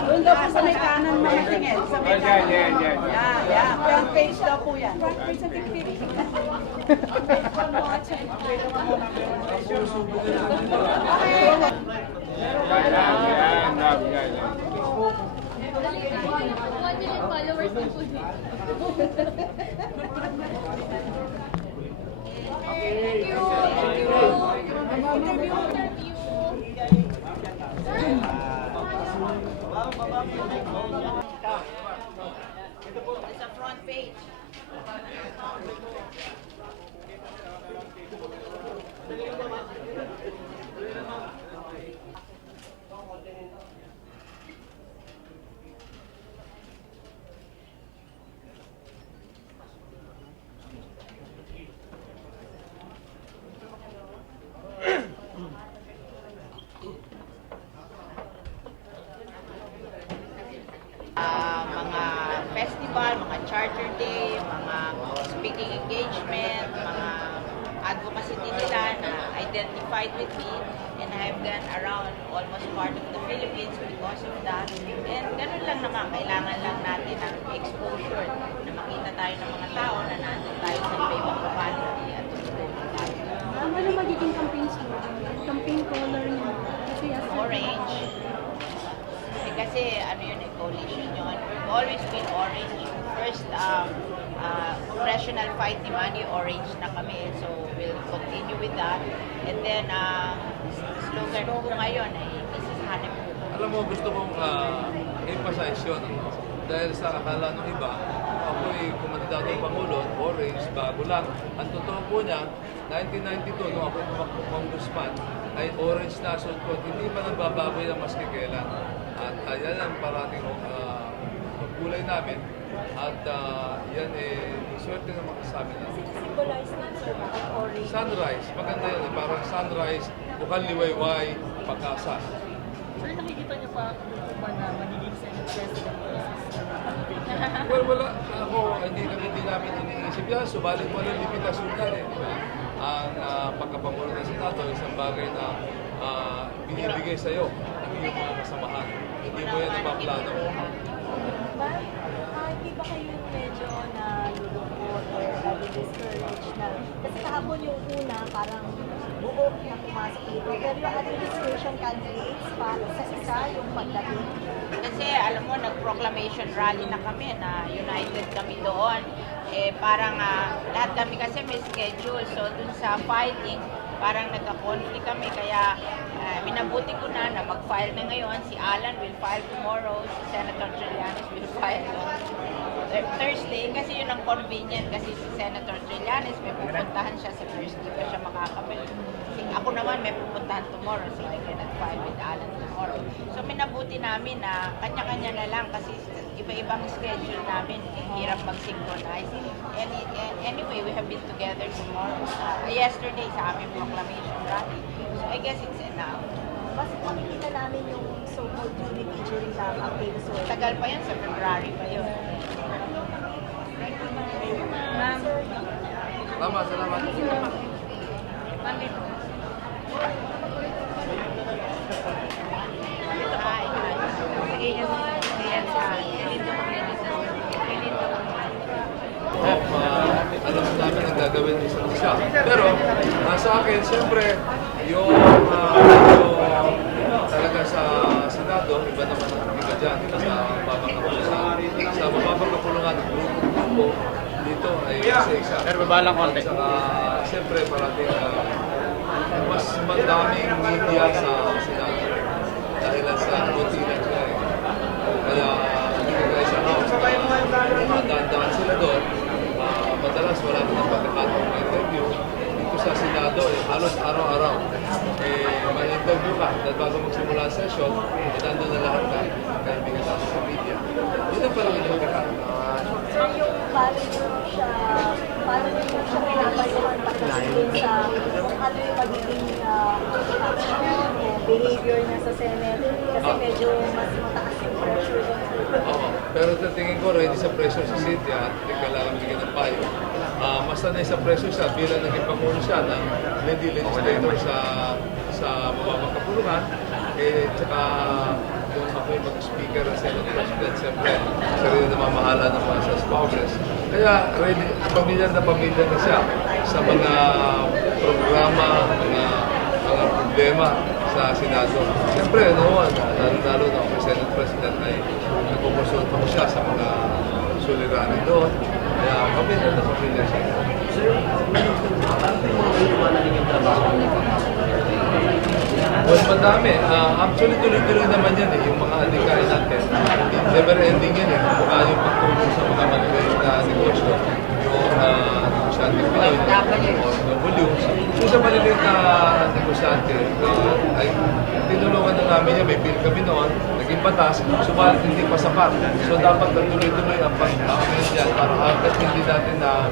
Doon daw po sa may kanan mga tingin. Sa may kanan. Yan. Front page daw po yan. Front page sa TikTok. One million followers na po. Thank you. Interview. Sa front page. Mga festival, mga charter day, mga speaking engagement, mga advocacy din nila na identified with me, and I have gone around almost part of the Philippines because of that. And ganun lang naman, kailangan lang natin ng exposure na makita tayo ng mga tao na nandun tayo sa iba-ibang locality at tutulong tayo. Ano magiging campaigns mo? Campaign color niyo? Orange. Kasi ano yun, coalition yun. We've always been orange. First, congressional fight ni Manny, orange na kami. So, we'll continue with that. And then, slogan ko ngayon ay Mrs. Hanep. Alam mo, gusto kong emphasize yun. Dahil sa akala ng iba, ako'y kumandidatong Pangulo, orange, bago lang. Ang totoo po niya, 1992, nung ako'y tumakbo congressman, ay orange na suot ko. Hindi pa nagbabago yan maski kailan. At yan ang parating kulay namin. At yan swerte naman sa amin. Symbolize na sir, bakit orange? Sunrise, maganda yan. Parang sunrise, bukal liwayway, pag-asa. Sir, nakikita niyo pa na magiging Senate President? Well, wala. Ako, hindi namin iniisip yan. Subalit walang limitasyon yan eh. Diba? Ang pagkapangulo ng Senado, isang bagay na binibigay sa'yo ng iyong mga kasamahan. Hindi mo yan ipaplano. Hindi ba kayo medyo nalulungkot or discouraged na? Kasi kahapon yung una, parang buo na pumasok dito. Pero yung administration candidates, para sa isa yung pagdating. Kasi alam mo, nag-proclamation rally na kami na united kami doon. Parang lahat kami kasi may schedule. So dun sa filing, parang nagka-conflict kami. Kaya minabuti ko na mag-file na ngayon. Si Alan will file tomorrow. Si Senator Trillanes will file Thursday. Kasi yun ang convenient. Kasi si Senator Trillanes may pupuntahan siya sa Thursday pa siya makakabal. Ako naman may pupuntahan tomorrow. So I cannot file with Alan tomorrow. So minabuti namin na kanya-kanya na lang. Kasi iba-ibang schedule namin. Hirap mag-synchronize. Anyway, we have been together tomorrow. Yesterday sa aming proclamation rally. So I guess it's enough. Mas makikita namin yung so-called unity during the campaign. So, Tagal pa yan, sa February pa yun. Ma'am, Salamat. Nandito. Alam namin ang gagawin ng isa't isa. Pero sa akin, siyempre, yung talaga sa Senado, iba naman ang iba dyan. Sa mababang kapulungan ng grupo, dito ay isa-isa. Pero babalang konti. Saka, siyempre, parating mas madaming media sa Senado. Dahil sa rutina sila eh. Kaya, hindi ka guys sa house, madaan sila doon. Madalas wala nang pagkakataong ma-interview. Dito sa Senado, halos araw-araw. May interview ka, dahil bago magsimula ang session, nandun na lahat ka, kaibigan natin sa media. Yun ang parang yung pagkakataon. so yung paano nyo siya pinapayawan pagdating sa kung ano yung magiging action o behavior niya sa Senate. Kasi medyo mas mataas yung pressure. Oo. Pero sa tingin ko, ready sa pressure si Cynthia at hindi kailangan bigyan ng payo. Mas sanay sa pressure siya bilang naging pangulo siya ng legislator sa mababang kapulungan. Tsaka kung ako yung mag-speaker ng Senate President, siyempre, siya rin ang namamahala ng mga sa spouses. Kaya ready, pamilya na siya sa mga programa, mga problema sa Senado. Siyempre, noon, lalo na ako Senate President ay nagpupunsulta ko siya sa mga suliranin doon. Kaya pamilya siya. Sir, paano po yung mga iniwanan ninyong trabaho niyo? Well, madami. Actually, tuloy-tuloy naman yan eh. Yung mga adikain natin. Never ending yan eh. Mukha yung pagtulong sa mga maliliit na negosyo. Yung negosyante Pinoy, OFW. So sa maliliit na negosyante, ay tinulungan na namin yan. May bill kami noon, naging batas, subalit hindi pa sapat. So dapat tuloy-tuloy ang pag-amend yan para hanggat hindi natin na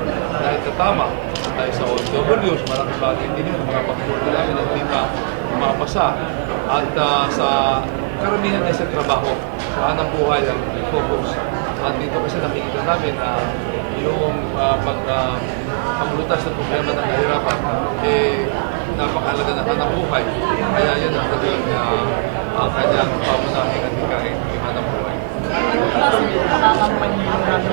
itatama tayo sa OFWs. Malaking bagay din yun. Mga pagtulong namin na hindi pa mapasa at sa karamihan ay sa trabaho, sa hanap buhay ang focus. At dito kasi nakikita namin na yung paglutas ng problema ng kahirapan, napakahalaga ng hanap buhay. Kaya yun ang kanyang pamunahing at hikain, yung hanap buhay. Ano klase ng pangangampanya yung nasa